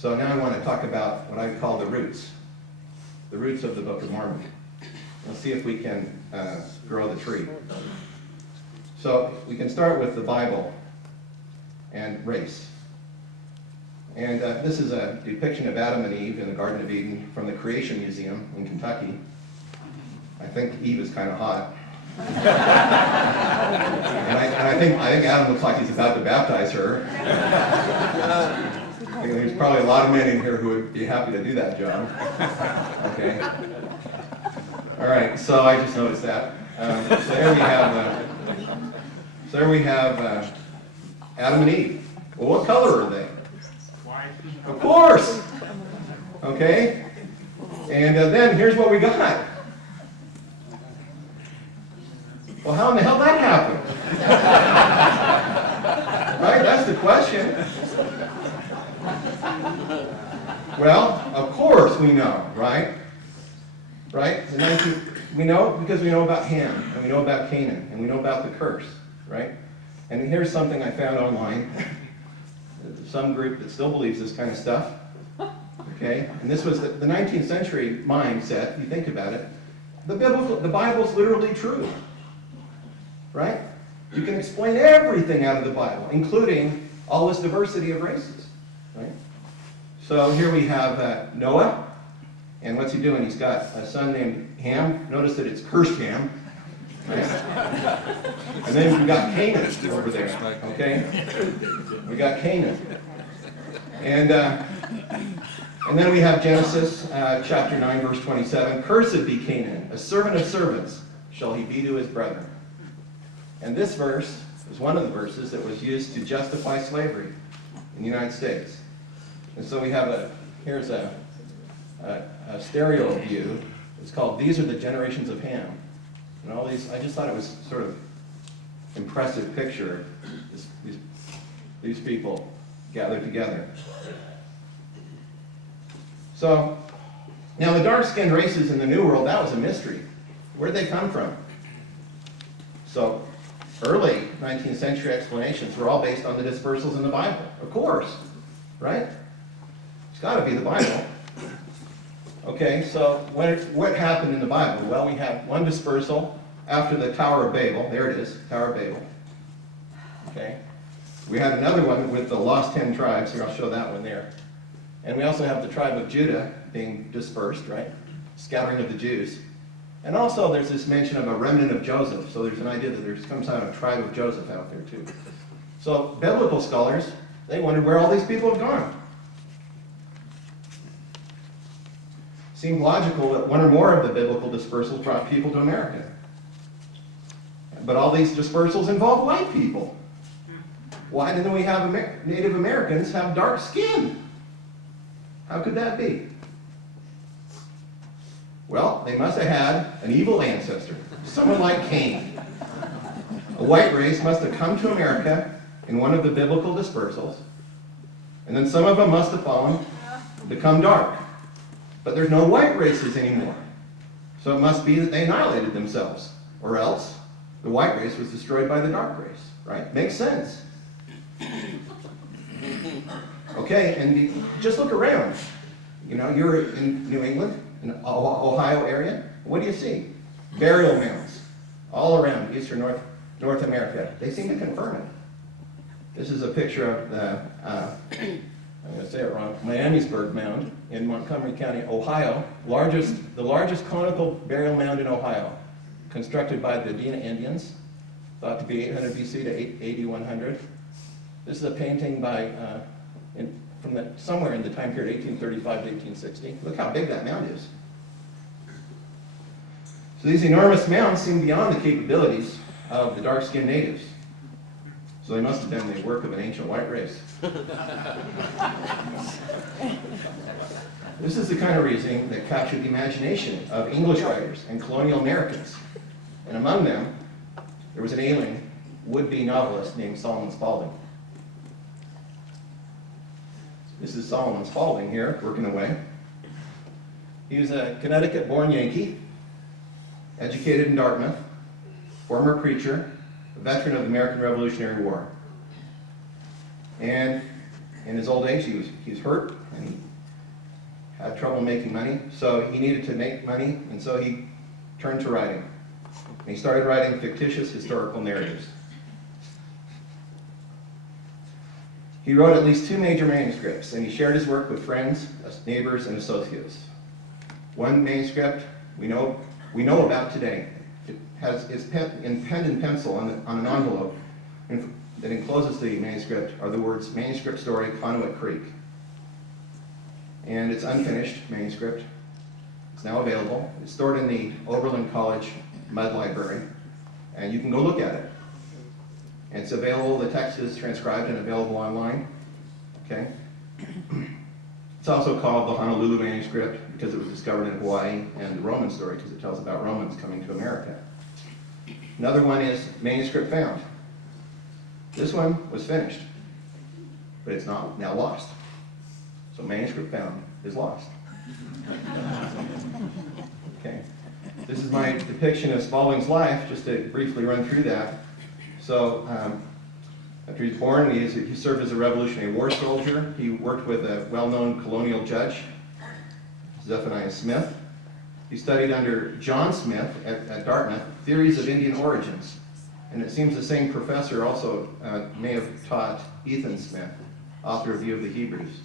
So now I want to talk about what I call the roots of the Book of Mormon. Let's see if we can grow the tree. So we can start with the Bible and race. And this is a depiction of Adam and Eve in the Garden of Eden from the Creation Museum in Kentucky. I think Eve is kind of hot. and I think Adam looks like he's about to baptize her. There's probably a lot of men in here who would be happy to do that job. Okay. All right. So I just noticed that. So there we have Adam and Eve. Well, what color are they? White. Of course. Okay. And then here's what we got. Well, how in the hell that happened? Right? That's the question. Well, of course we know, right? Right? We know because we know about Ham, and we know about Canaan, and we know about the curse, right? And here's something I found online. Some group that still believes this kind of stuff. Okay? And this was the 19th century mindset. You think about it. The Bible's literally true. Right? You can explain everything out of the Bible, including all this diversity of races. Right? So here we have Noah, and what's he doing? He's got a son named Ham. Notice that it's cursed Ham. Right? And then we've got Canaan over there. Okay? We got Canaan. And then we have Genesis chapter 9, verse 27. Cursed be Canaan, a servant of servants shall he be to his brethren. And this verse is one of the verses that was used to justify slavery in the United States. And so we have here's a stereo view. It's called These Are the Generations of Ham. And all these, I just thought it was sort of impressive picture. These people gathered together. So, now the dark-skinned races in the New World, that was a mystery. Where'd they come from? So, early 19th century explanations were all based on the dispersals in the Bible. Of course, right? It's got to be the Bible. Okay, so what happened in the Bible? Well, we have one dispersal after the Tower of Babel. There it is, Tower of Babel. Okay. We had another one with the lost 10 tribes. Here, I'll show that one there. And we also have the tribe of Judah being dispersed, right? Scattering of the Jews. And also there's this mention of a remnant of Joseph. So there's an idea that there's some kind of tribe of Joseph out there too. So biblical scholars, they wondered where all these people have gone. Seemed logical that one or more of the biblical dispersals brought people to America. But all these dispersals involve white people. Why didn't we have Native Americans have dark skin? How could that be? Well, they must have had an evil ancestor, someone like Cain. A white race must have come to America in one of the biblical dispersals, and then some of them must have fallen, become dark. But there's no white races anymore. So it must be that they annihilated themselves, or else the white race was destroyed by the dark race, right? Makes sense. Okay, and just look around. You know, you're in New England, in the Ohio area. What do you see? Burial mounds all around eastern North America. They seem to confirm it. This is a picture of the, I'm going to say it wrong, Miamisburg Mound in Montgomery County, Ohio. The largest conical burial mound in Ohio, constructed by the Dina Indians, thought to be 800 BC to AD 100. This is a painting by somewhere in the time period 1835 to 1860. Look how big that mound is. So these enormous mounds seem beyond the capabilities of the dark-skinned natives. So they must have been the work of an ancient white race. This is the kind of reasoning that captured the imagination of English writers and colonial Americans. And among them, there was an ailing would-be novelist named Solomon Spaulding. This is Solomon Spaulding here, working away. He was a Connecticut-born Yankee, educated in Dartmouth, former preacher, a veteran of the American Revolutionary War. And in his old age, he was hurt, and he had trouble making money, so he needed to make money, and so he turned to writing. And he started writing fictitious historical narratives. He wrote at least 2 major manuscripts, and he shared his work with friends, neighbors, and associates. One manuscript we know about today. It is penned in pencil on an envelope that encloses the manuscript are the words "Manuscript Story, Conduit Creek." And it's unfinished manuscript. It's now available. It's stored in the Oberlin College Mudd Library, and you can go look at it. And it's available, the text is transcribed and available online. Okay? It's also called the Honolulu manuscript because it was discovered in Hawaii, and the Roman story because it tells about Romans coming to America. Another one is Manuscript Found. This one was finished, but it's now lost. So Manuscript Found is lost. Okay. This is my depiction of Spaldings Life, just to briefly run through that. So after he was born, he served as a Revolutionary War soldier. He worked with a well-known colonial judge, Zephaniah Smith. He studied under John Smith at Dartmouth, theories of Indian origins. And it seems the same professor also may have taught Ethan Smith, author of View of the Hebrews.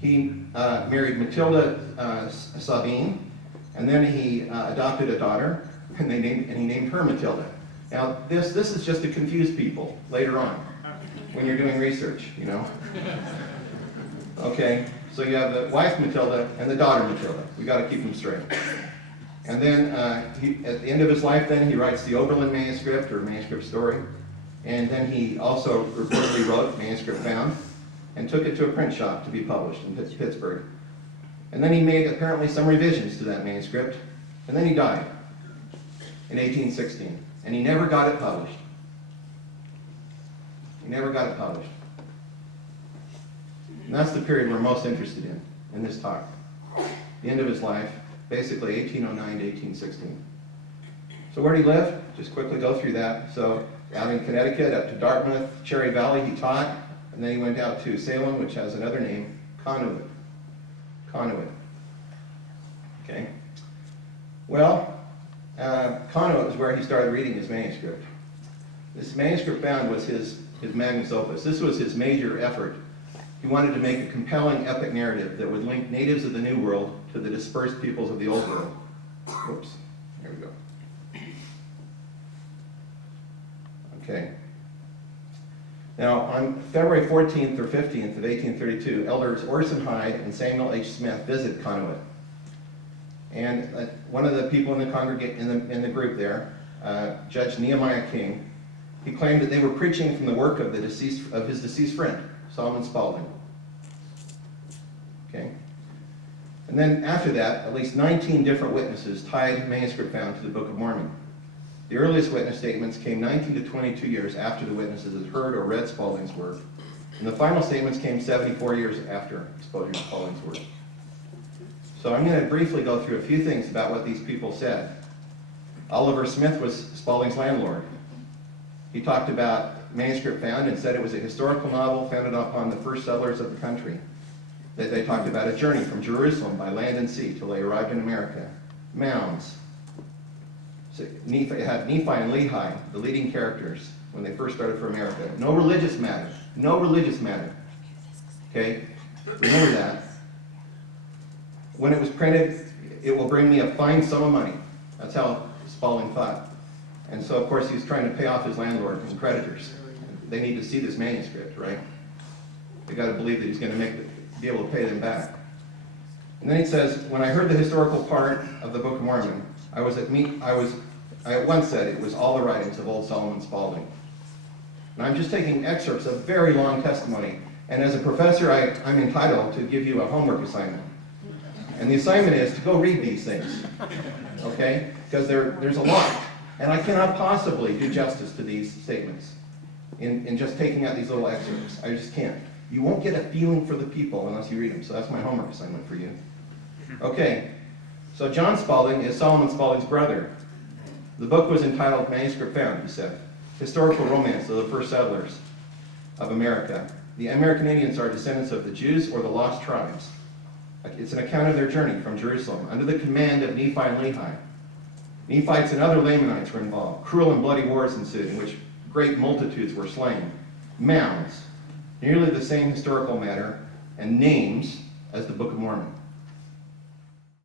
He married Matilda Sabine, and then he adopted a daughter, and he named her Matilda. Now, this is just to confuse people later on when you're doing research, you know. Okay, so you have the wife Matilda and the daughter Matilda. We got to keep them straight. And then at the end of his life, then he writes the Oberlin manuscript or manuscript story, and then he also reportedly wrote Manuscript Found and took it to a print shop to be published in Pittsburgh. And then he made apparently some revisions to that manuscript, and then he died in 1816. And he never got it published. He never got it published. And that's the period we're most interested in this talk. The end of his life, basically 1809 to 1816. So where did he live? Just quickly go through that. So out in Connecticut, up to Dartmouth, Cherry Valley, he taught. And then he went out to Salem, which has another name, Conduit. Okay. Well, Conduit was where he started reading his manuscript. This Manuscript Found was his Magnus Opus. This was his major effort. He wanted to make a compelling epic narrative that would link natives of the New World to the dispersed peoples of the Old World. Whoops, there we go. Okay. Now, on February 14th or 15th of 1832, Elders Orson Hyde and Samuel H. Smith visited Conduit. And one of the people in the in the group there, Judge Nehemiah King, he claimed that they were preaching from the work of his deceased friend, Solomon Spaulding. Okay. And then after that, at least 19 different witnesses tied Manuscript Found to the Book of Mormon. The earliest witness statements came 19 to 22 years after the witnesses had heard or read Spalding's work, and the final statements came 74 years after exposure to Spalding's work. So I'm going to briefly go through a few things about what these people said. Oliver Smith was Spalding's landlord. He talked about Manuscript Found and said it was a historical novel founded upon the first settlers of the country. That they talked about a journey from Jerusalem by land and sea till they arrived in America. Mounds. So it had Nephi and Lehi, the leading characters, when they first started for America. No religious matter. No religious matter. Okay? Remember that. When it was printed, it will bring me a fine sum of money. That's how Spalding thought. And so, of course, he's trying to pay off his landlord and creditors. They need to see this manuscript, right? They got to believe that he's going to be able to pay them back. And then he says, when I heard the historical part of the Book of Mormon, I at once said it was all the writings of old Solomon Spaulding. And I'm just taking excerpts of very long testimony. And as a professor, I'm entitled to give you a homework assignment. And the assignment is to go read these things, okay? Because there's a lot. And I cannot possibly do justice to these statements in just taking out these little excerpts. I just can't. You won't get a feeling for the people unless you read them. So that's my homework assignment for you. Okay. So John Spalding is Solomon Spaulding's brother. The book was entitled Manuscript Found, he said. Historical romance of the first settlers. of America. The American Indians are descendants of the Jews or the lost tribes. It's an account of their journey from Jerusalem under the command of Nephi and Lehi. Nephites and other Lamanites were involved. Cruel and bloody wars ensued in which great multitudes were slain. Mounds, nearly the same historical matter and names as the Book of Mormon.